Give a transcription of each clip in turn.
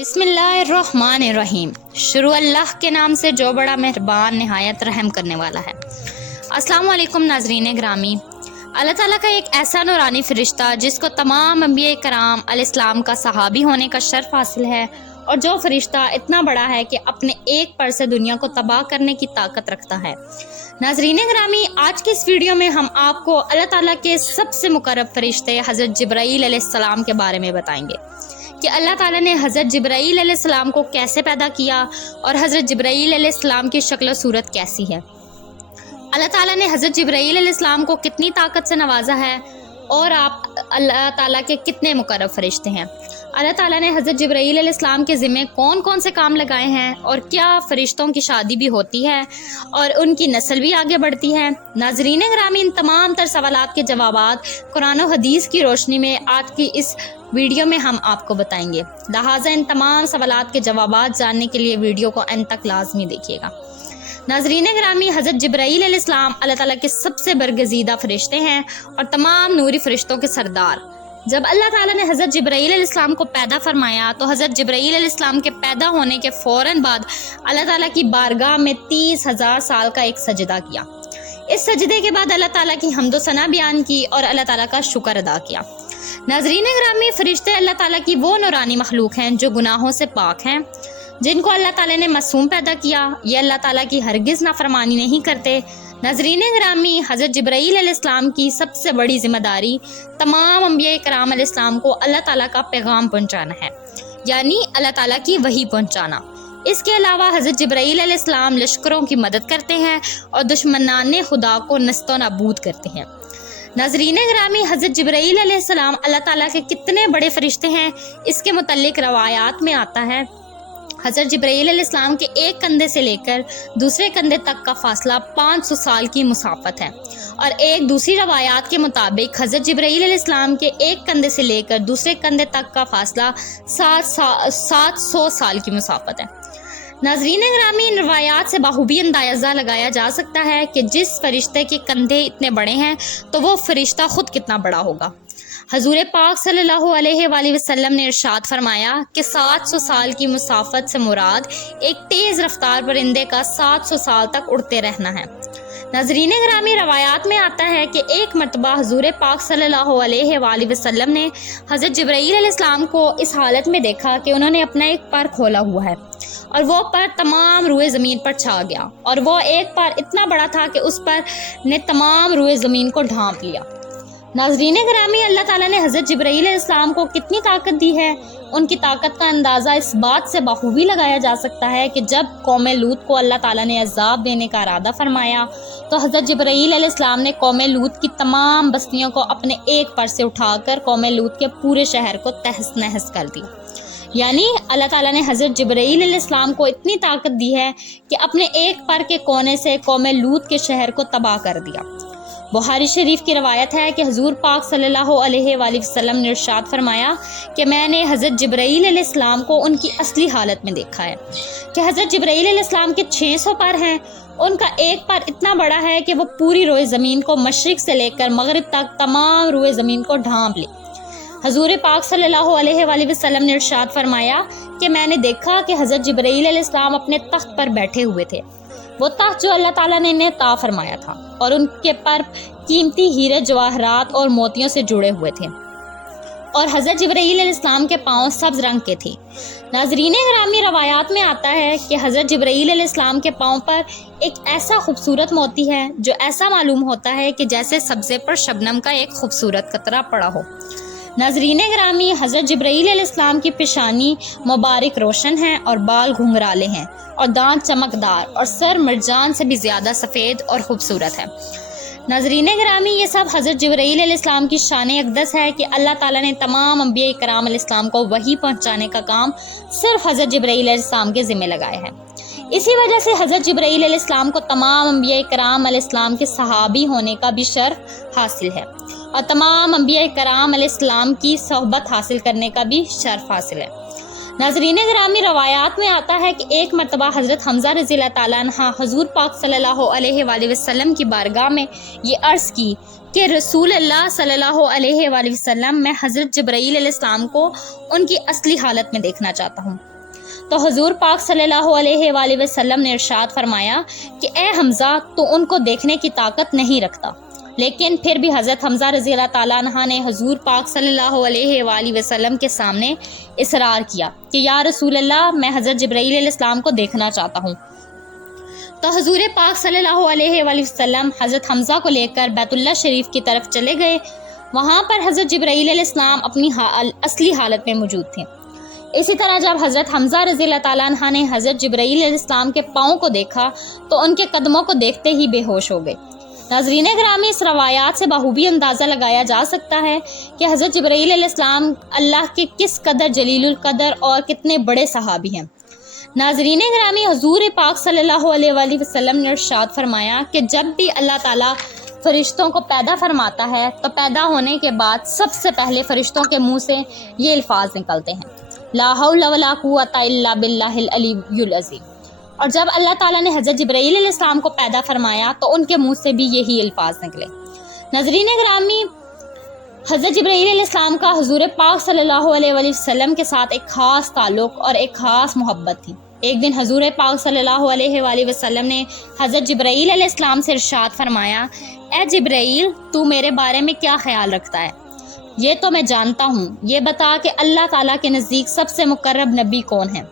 بسم اللہ الرحمن الرحیم۔ شروع اللہ کے نام سے جو بڑا مہربان نہایت رحم کرنے والا ہے۔ السلام علیکم ناظرین گرامی۔ اللہ تعالیٰ کا ایک ایسا نورانی فرشتہ جس کو تمام انبیاء کرام علیہ السلام کا صحابی ہونے کا شرف حاصل ہے، اور جو فرشتہ اتنا بڑا ہے کہ اپنے ایک پر سے دنیا کو تباہ کرنے کی طاقت رکھتا ہے۔ ناظرین گرامی، آج کی اس ویڈیو میں ہم آپ کو اللہ تعالیٰ کے سب سے مقرب فرشتے حضرت جبرائیل علیہ السلام کے بارے میں بتائیں گے کہ اللہ تعالیٰ نے حضرت جبرائیل علیہ السلام کو کیسے پیدا کیا اور حضرت جبرائیل علیہ السلام کی شکل و صورت کیسی ہے، اللہ تعالیٰ نے حضرت جبرائیل علیہ السلام کو کتنی طاقت سے نوازا ہے، اور آپ اللہ تعالیٰ کے کتنے مقرب فرشتے ہیں، اللہ تعالیٰ نے حضرت جبرائیل علیہ السلام کے ذمہ کون کون سے کام لگائے ہیں، اور کیا فرشتوں کی شادی بھی ہوتی ہے اور ان کی نسل بھی آگے بڑھتی ہے۔ ناظرین گرامی، ان تمام تر سوالات کے جوابات قرآن و حدیث کی روشنی میں آج کی اس ویڈیو میں ہم آپ کو بتائیں گے، لہٰذا ان تمام سوالات کے جوابات جاننے کے لیے ویڈیو کو اینڈ تک لازمی دیکھیے گا۔ ناظرین گرامی، حضرت جبرائیل علیہ السلام اللہ تعالیٰ کے سب سے برگزیدہ فرشتے ہیں اور تمام نوری فرشتوں کے سردار۔ جب اللہ تعالیٰ نے حضرت جبرائیل علیہ السلام کو پیدا فرمایا تو حضرت جبرائیل علیہ السلام کے پیدا ہونے کے فوراً بعد اللہ تعالیٰ کی بارگاہ میں 30,000 سال کا ایک سجدہ کیا۔ اس سجدے کے بعد اللہ تعالیٰ کی حمد و ثنا بیان کی اور اللہ تعالیٰ کا شکر ادا کیا۔ ناظرین گرامی، فرشتے اللہ تعالیٰ کی وہ نورانی مخلوق ہیں جو گناہوں سے پاک ہیں، جن کو اللہ تعالیٰ نے معصوم پیدا کیا۔ یہ اللہ تعالیٰ کی ہرگز نافرمانی نہیں کرتے۔ ناظرین گرامی، حضرت جبرائیل علیہ السلام کی سب سے بڑی ذمہ داری تمام انبیاء کرام علیہ السلام کو اللہ تعالیٰ کا پیغام پہنچانا ہے، یعنی اللہ تعالیٰ کی وحی پہنچانا۔ اس کے علاوہ حضرت جبرائیل علیہ السلام لشکروں کی مدد کرتے ہیں اور دشمنان خدا کو نیست و نابود کرتے ہیں۔ ناظرین گرامی، حضرت جبرائیل علیہ السلام اللہ تعالیٰ کے کتنے بڑے فرشتے ہیں، اس کے متعلق روایات میں آتا ہے حضرت جبرائیل علیہ السلام کے ایک کندھے سے لے کر دوسرے کندھے تک کا فاصلہ 500 سال کی مسافت ہے، اور ایک دوسری روایات کے مطابق حضرت جبرائیل علیہ السلام کے ایک کندھے سے لے کر دوسرے کندھے تک کا فاصلہ 700 سال کی مسافت ہے۔ ناظرین گرامی، ان روایات سے بخوبی اندازہ لگایا جا سکتا ہے کہ جس فرشتے کے کندھے اتنے بڑے ہیں تو وہ فرشتہ خود کتنا بڑا ہوگا۔ حضور پاک صلی اللہ علیہ وآلہ وسلم نے ارشاد فرمایا کہ 700 سال کی مسافت سے مراد ایک تیز رفتار پرندے کا 700 سال تک اڑتے رہنا ہے۔ ناظرین گرامی، روایات میں آتا ہے کہ ایک مرتبہ حضور پاک صلی اللہ علیہ وآلہ وسلم نے حضرت جبرائیل علیہ السلام کو اس حالت میں دیکھا کہ انہوں نے اپنا ایک پر کھولا ہوا ہے، اور وہ پر تمام روئے زمین پر چھا گیا، اور وہ ایک پر اتنا بڑا تھا کہ اس پر نے تمام روئے زمین کو ڈھانپ لیا۔ ناظرین گرامی، اللہ تعالیٰ نے حضرت جبرائیل علیہ السلام کو کتنی طاقت دی ہے، ان کی طاقت کا اندازہ اس بات سے بخوبی لگایا جا سکتا ہے کہ جب قوم لوط کو اللہ تعالیٰ نے عذاب دینے کا ارادہ فرمایا تو حضرت جبرائیل علیہ السلام نے قوم لوط کی تمام بستیوں کو اپنے ایک پر سے اٹھا کر قوم لوط کے پورے شہر کو تہس نہس کر دیا۔ یعنی اللہ تعالیٰ نے حضرت جبرائیل علیہ السلام کو اتنی طاقت دی ہے کہ اپنے ایک پر کے کونے سے قوم لوط کے شہر کو تباہ کر دیا۔ بخاری شریف کی روایت ہے کہ حضور پاک صلی اللہ علیہ وآلہ وسلم نے ارشاد فرمایا کہ میں نے حضرت جبرائیل علیہ السلام کو ان کی اصلی حالت میں دیکھا ہے کہ حضرت جبرائیل علیہ السلام کے 600 پر ہیں، ان کا ایک پر اتنا بڑا ہے کہ وہ پوری روئے زمین کو مشرق سے لے کر مغرب تک تمام روئے زمین کو ڈھانپ لے۔ حضور پاک صلی اللہ علیہ وآلہ وسلم نے ارشاد فرمایا کہ میں نے دیکھا کہ حضرت جبرائیل علیہ السلام اپنے تخت پر بیٹھے ہوئے تھے، وہ تخت جو اللہ تعالیٰ نے انہیں عطا فرمایا تھا، اور ان کے پر قیمتی ہیرے جواہرات اور موتیوں سے جڑے ہوئے تھے، اور حضرت جبرائیل علیہ السلام کے پاؤں سبز رنگ کے تھے۔ ناظرین گرامی، روایات میں آتا ہے کہ حضرت جبرائیل علیہ السلام کے پاؤں پر ایک ایسا خوبصورت موتی ہے جو ایسا معلوم ہوتا ہے کہ جیسے سبزے پر شبنم کا ایک خوبصورت قطرہ پڑا ہو۔ ناظرین گرامی، حضرت جبرائیل علیہ السلام کی پیشانی مبارک روشن ہے اور بال گھنگرالے ہیں، اور دانت چمکدار، اور سر مرجان سے بھی زیادہ سفید اور خوبصورت ہے۔ ناظرین گرامی، یہ سب حضرت جبرائیل علیہ السلام کی شان اقدس ہے کہ اللہ تعالیٰ نے تمام انبیاء کرام علیہ السلام کو وحی پہنچانے کا کام صرف حضرت جبرائیل علیہ السلام کے ذمہ لگایا ہے۔ اسی وجہ سے حضرت جبرائیل علیہ السلام کو تمام انبیاء کرام علیہ السلام کے صحابی ہونے کا بھی شرف حاصل ہے، اور تمام انبیاء کرام علیہ السلام کی صحبت حاصل کرنے کا بھی شرف حاصل ہے۔ ناظرین گرامی، روایات میں آتا ہے کہ ایک مرتبہ حضرت حمزہ رضی اللہ تعالیٰ عنہ حضور پاک صلی اللہ علیہ وآلہ وسلم کی بارگاہ میں یہ عرض کی کہ رسول اللہ صلی اللہ علیہ وآلہ وسلم، میں حضرت جبرائیل علیہ السلام کو ان کی اصلی حالت میں دیکھنا چاہتا ہوں۔ تو حضور پاک صلی اللہ علیہ وآلہ وسلم نے ارشاد فرمایا کہ اے حمزہ، تو ان کو دیکھنے کی طاقت نہیں رکھتا۔ لیکن پھر بھی حضرت حمزہ رضی اللہ تعالیٰ عنہ نے حضور پاک صلی اللہ علیہ وآلہ وسلم کے سامنے اصرار کیا کہ یا رسول اللہ، میں حضرت جبرائیل علیہ السلام کو دیکھنا چاہتا ہوں۔ تو حضور پاک صلی اللہ علیہ وآلہ وسلم حضرت حمزہ کو لے کر بیت اللہ شریف کی طرف چلے گئے۔ وہاں پر حضرت جبرائیل علیہ السلام اپنی اصلی حالت میں موجود تھے۔ اسی طرح جب حضرت حمزہ رضی اللہ تعالیٰ عنہ نے حضرت جبرائیل علیہ السلام کے پاؤں کو دیکھا تو ان کے قدموں کو دیکھتے ہی بے ہوش ہو گئے۔ ناظرین گرامی، اس روایات سے بخوبی اندازہ لگایا جا سکتا ہے کہ حضرت جبرائیل علیہ السلام اللہ کے کس قدر جلیل القدر اور کتنے بڑے صحابی ہیں۔ ناظرین گرامی، حضور پاک صلی اللہ علیہ وآلہ وسلم نے ارشاد فرمایا کہ جب بھی اللہ تعالیٰ فرشتوں کو پیدا فرماتا ہے تو پیدا ہونے کے بعد سب سے پہلے فرشتوں کے منہ سے یہ الفاظ نکلتے ہیں، لا حول ولا قوۃ الا باللہ العلی العظیم۔ اور جب اللہ تعالیٰ نے حضرت جبرائیل علیہ السلام کو پیدا فرمایا تو ان کے منہ سے بھی یہی الفاظ نکلے۔ ناظرین گرامی، حضرت جبرائیل علیہ السلام کا حضور پاک صلی اللہ علیہ وآلہ وسلم کے ساتھ ایک خاص تعلق اور ایک خاص محبت تھی۔ ایک دن حضور پاک صلی اللہ علیہ وآلہ وسلم نے حضرت جبرائیل علیہ السلام سے ارشاد فرمایا، اے جبرائیل، تو میرے بارے میں کیا خیال رکھتا ہے؟ یہ تو میں جانتا ہوں، یہ بتا کہ اللہ تعالیٰ کے نزدیک سب سے مقرب نبی کون ہے؟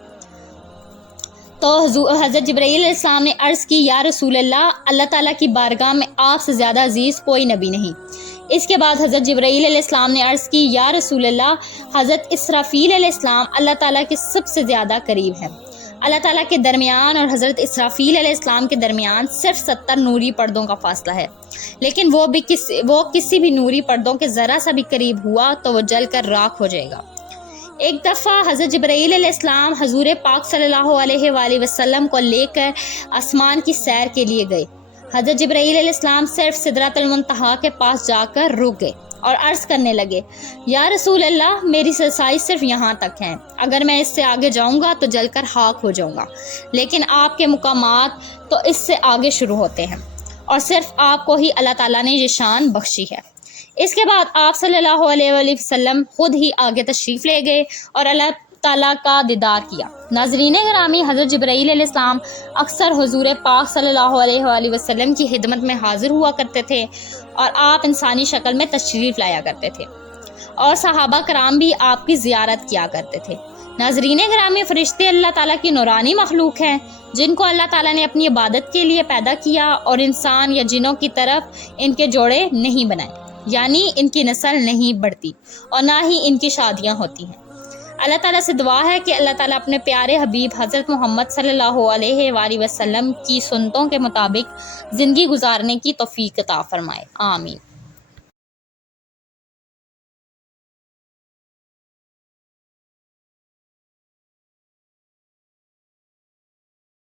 تو حضرت جبرائیل علیہ السلام نے عرض کی، یا رسول اللہ، اللہ تعالیٰ کی بارگاہ میں آپ سے زیادہ عزیز کوئی نبی نہیں۔ اس کے بعد حضرت جبرائیل علیہ السلام نے عرض کی، یا رسول اللہ، حضرت اسرافیل علیہ السلام اللہ تعالیٰ کے سب سے زیادہ قریب ہیں۔ اللہ تعالیٰ کے درمیان اور حضرت اسرافیل علیہ السلام کے درمیان صرف 70 نوری پردوں کا فاصلہ ہے، لیکن وہ کسی بھی نوری پردوں کے ذرا سا بھی قریب ہوا تو وہ جل کر راکھ ہو جائے گا۔ ایک دفعہ حضرت جبرائیل علیہ السلام حضور پاک صلی اللہ علیہ وآلہ وسلم کو لے کر آسمان کی سیر کے لیے گئے۔ حضرت جبرائیل علیہ السلام صرف سدرۃ المنتہا کے پاس جا کر رک گئے اور عرض کرنے لگے، یا رسول اللہ، میری رسائی صرف یہاں تک ہے، اگر میں اس سے آگے جاؤں گا تو جل کر خاک ہو جاؤں گا، لیکن آپ کے مقامات تو اس سے آگے شروع ہوتے ہیں اور صرف آپ کو ہی اللہ تعالیٰ نے یہ شان بخشی ہے۔ اس کے بعد آپ صلی اللہ علیہ وآلہ وسلم خود ہی آگے تشریف لے گئے اور اللہ تعالیٰ کا دیدار کیا۔ ناظرین گرامی، حضرت جبرائیل علیہ السلام اکثر حضور پاک صلی اللہ علیہ وآلہ وسلم کی خدمت میں حاضر ہوا کرتے تھے اور آپ انسانی شکل میں تشریف لایا کرتے تھے اور صحابہ کرام بھی آپ کی زیارت کیا کرتے تھے۔ ناظرین گرامی، فرشتے اللہ تعالیٰ کی نورانی مخلوق ہیں جن کو اللہ تعالیٰ نے اپنی عبادت کے لیے پیدا کیا اور انسان یا جنوں کی طرف ان کے جوڑے نہیں بنائے، یعنی ان کی نسل نہیں بڑھتی اور نہ ہی ان کی شادیاں ہوتی ہیں۔ اللہ تعالیٰ سے دعا ہے کہ اللہ تعالیٰ اپنے پیارے حبیب حضرت محمد صلی اللہ علیہ وآلہ وسلم کی سنتوں کے مطابق زندگی گزارنے کی توفیق عطا فرمائے، آمین۔